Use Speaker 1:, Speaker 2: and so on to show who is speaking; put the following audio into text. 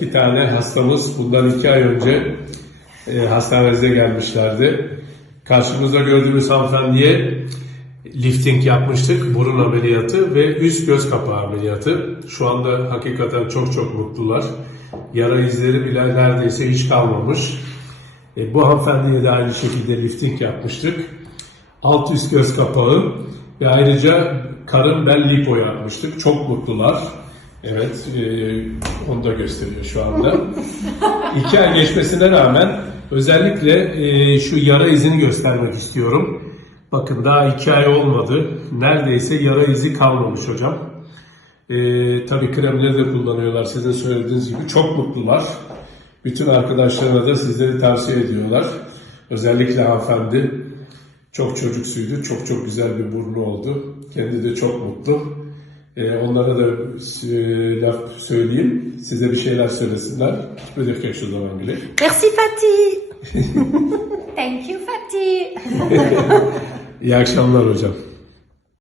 Speaker 1: iki tane hastamız bundan iki ay önce e, hastanemize gelmişlerdi. Karşımızda gördüğümüz hanımefendiye lifting yapmıştık, burun ameliyatı ve üst göz kapağı ameliyatı. Şu anda hakikaten çok çok mutlular. Yara izleri bile neredeyse hiç kalmamış. E, bu hanımefendiye de aynı şekilde lifting yapmıştık. Alt üst göz kapağı ve ayrıca karın bel lipo yapmıştık. Çok mutlular. Evet, e, onu da gösteriyor şu anda. İki ay geçmesine rağmen özellikle e, şu yara izini göstermek istiyorum. Bakın daha iki ay olmadı. Neredeyse yara izi kalmamış hocam. E, tabii kremleri de kullanıyorlar sizin söylediğiniz gibi. Çok mutlular. Bütün arkadaşlarına da sizleri tavsiye ediyorlar. Özellikle hanımefendi çok çocuksuydu. Çok çok güzel bir burnu oldu. Kendi de çok mutlu. Ee, onlara da e, laf söyleyeyim. Size bir şeyler söylesinler. Quelque chose en anglais.
Speaker 2: Merci Fatih. Thank you Fatih.
Speaker 1: İyi akşamlar hocam.